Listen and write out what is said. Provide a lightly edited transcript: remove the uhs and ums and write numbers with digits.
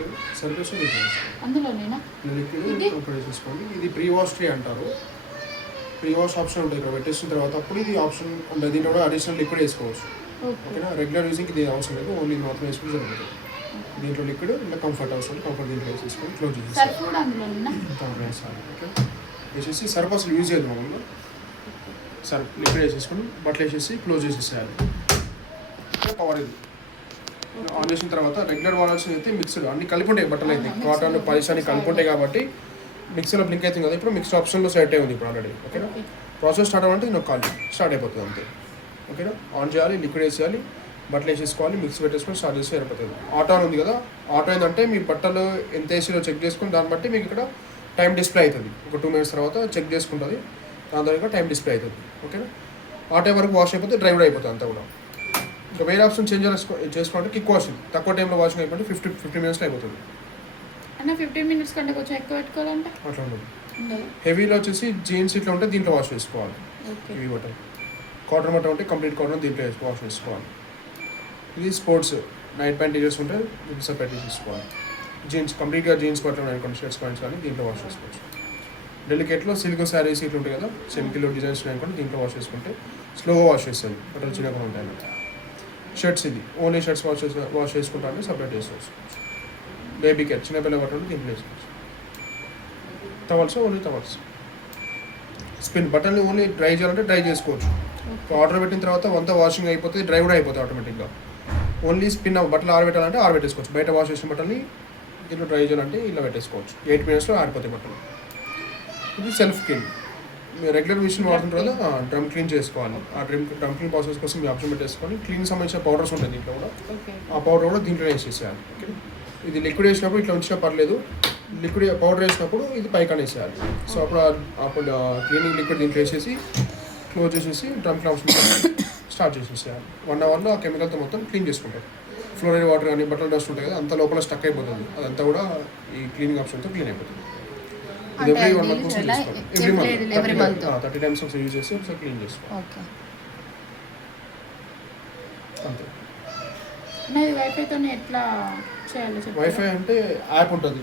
Okay surface liquid అందులోనేనా liquid complete చేసుకోండి. ఇది ప్రీ వాష్ ట్రీ అంటారు. ప్రీ వాష్ ఆప్షన్ ఉంటుంది ఇక్కడ పెట్టేసిన తర్వాత అప్పుడు ఇది ఆప్షన్ ఉంటుంది. దీంట్లో కూడా అడిషనల్ లిక్విడ్ వేసుకోవచ్చు. ఓకేనా రెగ్యులర్ యూజింగ్ ఇది అవసరం లేదు, ఓన్లీ ఇది మాత్రం వేసుకుని సరిపోతుంది. దీంట్లో లిక్విడ్ ఇలా కంఫర్ట్ అవసరం, కంఫర్ట్ దీంట్లో వేసేసుకొని క్లోజ్ చేసేసి ఓకే వేసేసి సర్ఫ్ అసలు యూజ్ చేయదు మామూలుగా. సర్ఫ్ లిక్విడ్ వేసేసుకొని బట్టలు వేసేసి క్లోజ్ చేసేసేయాలి. కవర్ ఇది ఆన్ చేసిన తర్వాత రెగ్యులర్ వాడాల్సింది అయితే మిక్స్డ్ అన్ని కలిపి ఉంటాయి బట్టలు అయితే కాటన్ పాలిస్టర్ కలిపి ఉంటాయి కాబట్టి మిక్సీలో బ్లింక్ అవుతుంది కదా. ఇప్పుడు మిక్స్డ్ ఆప్షన్లో సెట్ అయి ఉంది ఇప్పుడు ఆల్రెడీ. ఓకేనా ప్రాసెస్ స్టార్ట్ అవ్వాలంటే నేను కాల్ స్టార్ట్ అయిపోతుంది అంతే. ఓకేనా ఆన్ చేయాలి, లిక్విడ్ వేసేయాలి, బట్టలు వేసేసుకోవాలి, మిక్స్ పెట్టేసుకొని స్టార్ట్ చేస్తే సరిపోతుంది. ఆటో ఉంది కదా, ఆటో ఏంటంటే మీ బట్టలు ఎంత వేసిలో చెక్ చేసుకుని దాన్ని బట్టి మీకు ఇక్కడ టైం డిస్ప్లే అవుతుంది. ఒక 2 minutes తర్వాత చెక్ చేసుకుంటుంది, దాని ద్వారా టైం డిస్ప్లే అవుతుంది. ఓకేనా ఆ టైం వరకు వాష్ అయిపోతే డ్రై కూడా అయిపోతుంది అంతా కూడా. ఇంకా వేరే ఆప్షన్ చేంజ్ చేసుకోవాలంటే కిక్ వాషింగ్, తక్కువ టైంలో వాషింగ్ అయిపోతే 50 minutes అయిపోతుంది. అన్న 15 minutes కంటే కొంచెం ఎక్కువ పెట్టుకోవాలంటే అట్లా ఉండదు. హెవీలో వచ్చేసి జీన్స్ ఇట్లా ఉంటే దీంట్లో వాష్ చేసుకోవాలి. హెవీ బట్టలు కాటన్ బట్ట ఉంటే కంప్లీట్ కాటన్ దీంట్లో వాష్ చేసుకోవాలి. ఇది స్పోర్ట్స్ నైట్ ప్యాంట్ టీషర్ట్స్ ఉంటే దీంట్లో సపరేట్ చేసుకోవాలి. జీన్స్ కంప్లీట్గా జీన్స్ బట్టలు అనుకోండి, షర్ట్స్ ప్యాంట్స్ కానీ దీంట్లో వాష్ చేసుకోవచ్చు. డెలికేట్లో సిల్క్ శారీస్ ఇట్లా ఉంటాయి కదా, సెమికిలో డిజైన్స్ అనుకోండి దీంట్లో వాష్ చేసుకుంటే స్లోగా వాష్ చేస్తుంది, బట్టలు చిన్నగా ఉంటాయి అన్నమాట. షర్ట్స్ ఇది ఓన్లీ షర్ట్స్ వాష్ చేసుకుంటా అంటే సపరేట్ చేసుకోవచ్చు. బేబీ కేర్ చిన్నపిల్ల బట్టలు దీంట్లో వేసుకోవచ్చు. Towels only towels. స్పిన్ బట్టల్ని ఓన్లీ డ్రై చేయాలంటే డ్రై చేసుకోవచ్చు. ఆర్డర్ పెట్టిన తర్వాత అంతా వాషింగ్ అయిపోతుంది, డ్రై కూడా అయిపోతుంది ఆటోమేటిక్గా. ఓన్లీ స్పిన్ బట్టలు ఆరబెట్టాలంటే ఆరబెట్టేసుకోవచ్చు. బయట వాష్ చేసిన బట్టల్ని దీంట్లో డ్రై చేయాలంటే ఇలా పెట్టేసుకోవచ్చు. 8 minutesలో ఆరిపోతాయి బట్టలు. ఇది సెల్ఫ్ క్లీన్. మీరు రెగ్యులర్ మిషన్ వాడుతుంటారు కదా, డ్రమ్ క్లీన్ చేసుకోవాలి. ఆ డ్రమ్ క్లీన్ ప్రాసెస్ కోసం మీ ఆప్షన్ పెట్టేసుకొని క్లీన్ సంబంధించిన పౌడర్స్ ఉంటాయి దీంట్లో కూడా, ఆ పౌడర్ కూడా దీంట్లో వేసేసేయాలి. ఓకే ఇది లిక్విడ్ వేసినప్పుడు ఇట్లా ఉంచినా పర్లేదు, లిక్విడ్ పౌడర్ వేసినప్పుడు ఇది పైకి అనేసేయాలి. సో అప్పుడు క్లీనింగ్ లిక్విడ్ దీంట్లో వేసేసి క్లోజ్ చేసేసి డ్రమ్ క్లీన్ ఆప్షన్ స్టార్ట్ చేసేసేయాలి. 1 hourలో ఆ కెమికల్తో మొత్తం క్లీన్ చేసుకుంటారు. ఫ్లోరైడ్ వాటర్ కానీ బట్టలు డస్ట్ ఉంటాయి కదా, అంత లోపల స్టక్ అయిపోతుంది, అదంతా కూడా ఈ క్లీనింగ్ ఆప్షన్తో క్లీన్ అయిపోతుంది. ఇది ఎవ్రీ 1 month కోసం తీసుకోవాలి. ఎవ్రీ మంత్ 30 times ఒకసారి యూజ్ చేసి ఒకసారి క్లీన్ చేసుకోవాలి అంతే. వైఫైతో ఎట్లా చేయాలో చెప్పు. వైఫై అంటే యాప్ ఉంటుంది,